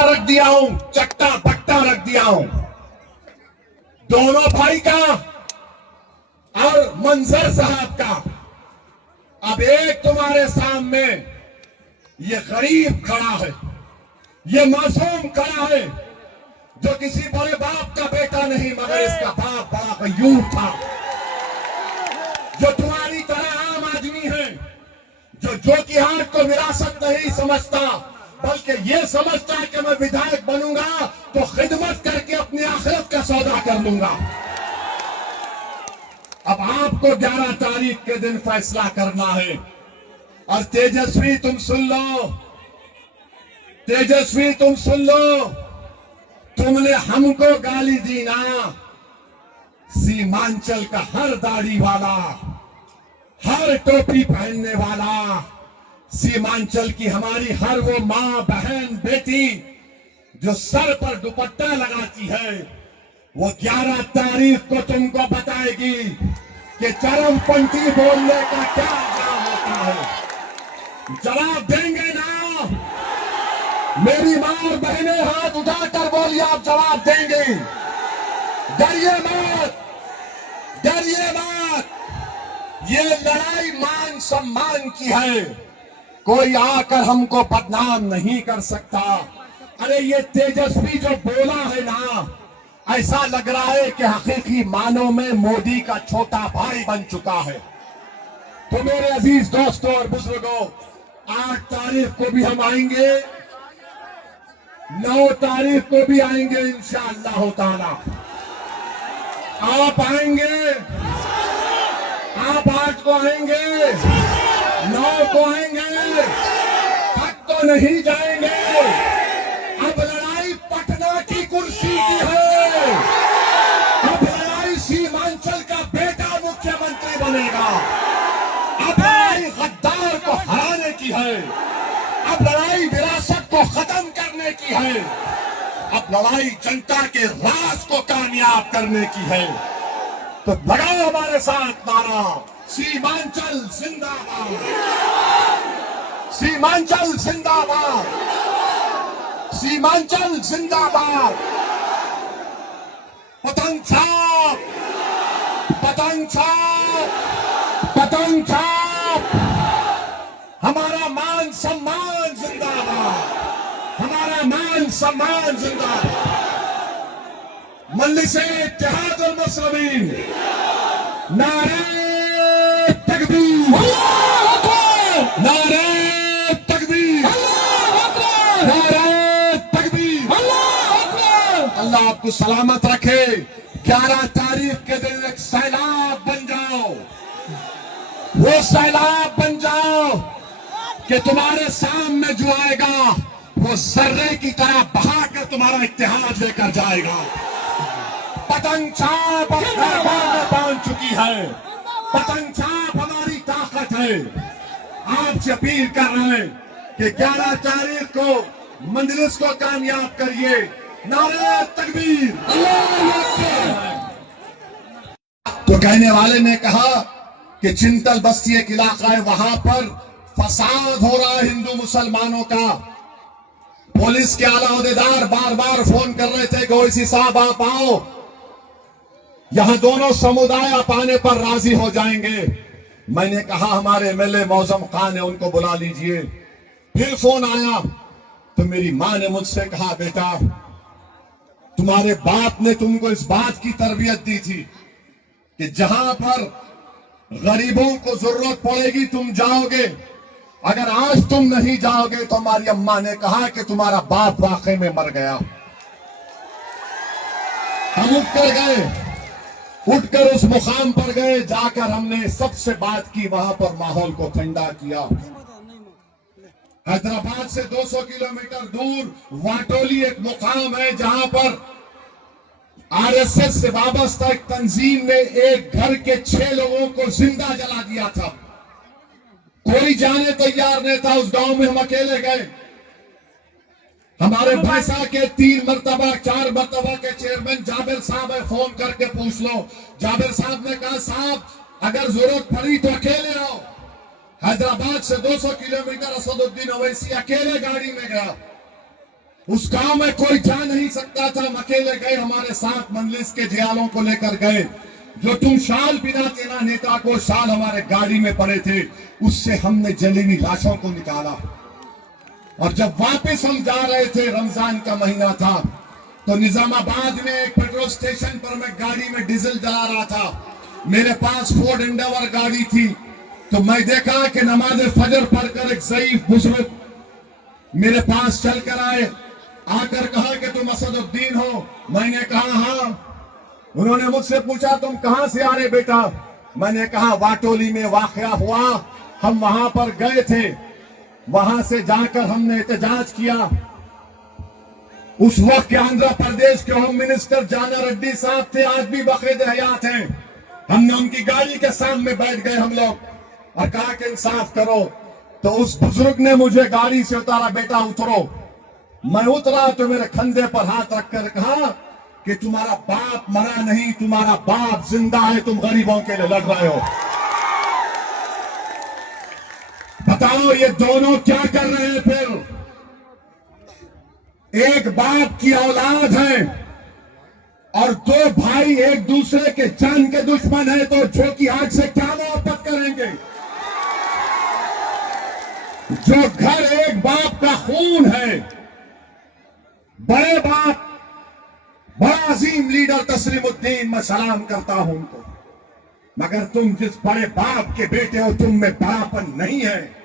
रख दिया हूं, चट्टा बट्टा रख दिया हूं दोनों भाई का और मंजर साहब का। अब एक तुम्हारे सामने ये गरीब खड़ा है, ये मासूम खड़ा है जो किसी बड़े बाप का बेटा नहीं मगर इसका बाप बड़ा गयूर था, जो तुम्हारी तरह आम आदमी है, जो जोकीहाट को विरासत नहीं समझता बल्कि ये समझता है कि मैं विधायक बनूंगा तो खिदमत करके अपनी आखिरत का सौदा कर लूंगा। अब आपको 11 तारीख के दिन फैसला करना है। और तेजस्वी तुम सुन लो, तेजस्वी तुम सुन लो, तुमने हमको गाली दी ना, सीमांचल का हर दाढ़ी वाला, हर टोपी पहनने वाला, सीमांचल की हमारी हर वो मां बहन बेटी जो सर पर दुपट्टा लगाती है, वो 11 तारीख को तुमको बताएगी कि चरमपंथी बोलने का क्या अंजाम होता है। जवाब देंगे ना? मेरी मां और बहनें हाथ उठाकर बोलिए, आप जवाब देंगे। डरिए मत, डरिए मत। ये लड़ाई मान सम्मान की है, कोई आकर हमको बदनाम नहीं कर सकता। अरे ये तेजस्वी जो बोला है ना, ऐसा लग रहा है कि हकीकी मानों में मोदी का छोटा भाई बन चुका है। तो मेरे अजीज दोस्तों और बुजुर्गों, 8 तारीख को भी हम आएंगे, 9 तारीख को भी आएंगे इंशाअल्लाह ताला। आप आएंगे, आप 8 को आएंगे, 9 को आएंगे, तक तो नहीं जाएंगे। अब लड़ाई पटना की कुर्सी की है, अब लड़ाई सीमांचल का बेटा मुख्यमंत्री बनेगा, अब लड़ाई गद्दार को हराने की है, अब लड़ाई विरासत को खत्म करने की है, अब लड़ाई जनता के राज को कामयाब करने की है। तो लगाओ हमारे साथ नारा, सीमांचल जिंदाबाद, सीमांचल जिंदाबाद, सीमांचल जिंदाबाद। पतंग छाप, पतंग छाप, पतंग छाप। हमारा मान सम्मान जिंदाबाद, हमारा मान सम्मान जिंदाबाद। मजलिस इत्तेहादुल मुस्लिमीन, नारे तकबीर, नारे तकबीर, नारे तकबीर। अल्लाह आपको सलामत रखे। 11 तारीख के दिन एक सैलाब बन जाओ, वो सैलाब बन जाओ कि तुम्हारे सामने जो आएगा वो सर्रे की तरह बहाकर तुम्हारा इत्तेहाद लेकर जाएगा। पतंग छाप अब घर में पहुंच चुकी है, पतंग छाप हमारी ताकत है। आपसे अपील कर रहे हैं कि 11 तारीख को मंजलिस को कामयाब करिए। नारे तकबीर। तो कहने वाले ने कहा कि चिंतल बस्ती एक इलाका है, वहां पर फसाद हो रहा है हिंदू मुसलमानों का। पुलिस के आला अहदेदार बार बार फोन कर रहे थे कि ओवैसी साहब आप आओ, यहां दोनों समुदाय आप आने पर राजी हो जाएंगे। मैंने कहा हमारे एमएलए मौजम खान है, उनको बुला लीजिए। फिर फोन आया तो मेरी मां ने मुझसे कहा, बेटा तुम्हारे बाप ने तुमको इस बात की तरबियत दी थी कि जहां पर गरीबों को जरूरत पड़ेगी तुम जाओगे, अगर आज तुम नहीं जाओगे तो हमारी अम्मा ने कहा कि तुम्हारा बाप वाकई में मर गया। हम उठकर गए, उठकर उस मुकाम पर गए, जाकर हमने सबसे बात की, वहां पर माहौल को ठंडा किया। हैदराबाद से 200 किलोमीटर दूर वाटोली एक मुकाम है जहां पर आरएसएस से वाबस्ता एक तंजीम ने एक घर के 6 लोगों को जिंदा जला दिया था। कोई जाने तैयार नहीं था उस गांव में, हम अकेले गए। हमारे भाईसा के 3 मरतबा 4 मरतबा के चेयरमैन जाबिर साहब है, फोन करके पूछ लो। जाबिर साहब ने कहा साहब अगर जरूरत पड़ी तो अकेले आओ। हैदराबाद से 200 किलोमीटर असदुद्दीन ओवैसी अकेले गाड़ी में गया। उस गांव में कोई जा नहीं सकता था, हम अकेले गए, हमारे साथ मंजलिस के जियालों को लेकर गए। जो तुम शाल बिना तेना नेता को शाल हमारे गाड़ी में पड़े थे, उससे हमने जली हुई लाशों को निकाला। और जब वापस हम जा रहे थे, रमजान का महीना था, तो निजामाबाद में एक पेट्रोल स्टेशन पर मैं गाड़ी में डीजल जला रहा था। मेरे पास फोर्ड एंडेवर गाड़ी थी। तो मैं देखा कि नमाज फजर पढ़कर एक ज़ईफ बुजुर्ग मेरे पास चल कर आए, आकर कहा कि तुम असदुद्दीन हो। मैंने कहा हाँ। उन्होंने मुझसे पूछा तुम कहां से आ रहे बेटा? मैंने कहा वाटोली में वाकया हुआ, हम वहां पर गए थे, वहां से जाकर हमने एहतजाज किया। उस वक्त के आंध्र प्रदेश के होम मिनिस्टर जाना रेड्डी साहब थे, आज भी बाकायदे हयात हैं। हमने उनकी गाड़ी के सामने बैठ गए हम लोग और कहा कि इंसाफ करो। तो उस बुजुर्ग ने मुझे गाड़ी से उतारा, बेटा उतरो। मैं उतरा तो मेरे कंधे पर हाथ रखकर कहा कि तुम्हारा बाप मरा नहीं, तुम्हारा बाप जिंदा है, तुम गरीबों के लिए लड़ रहे हो। बताओ ये दोनों क्या कर रहे हैं? फिर एक बाप की औलाद है और दो भाई एक दूसरे के जान के दुश्मन है, तो जो कि आग से क्या मोहब्बत करेंगे? जो घर एक बाप का खून है, बड़े बाप, बड़ा अजीम लीडर तस्लीमुद्दीन, मैं सलाम करता हूं उनको, मगर तुम जिस बड़े बाप के बेटे हो, तुम में बड़ापन नहीं है।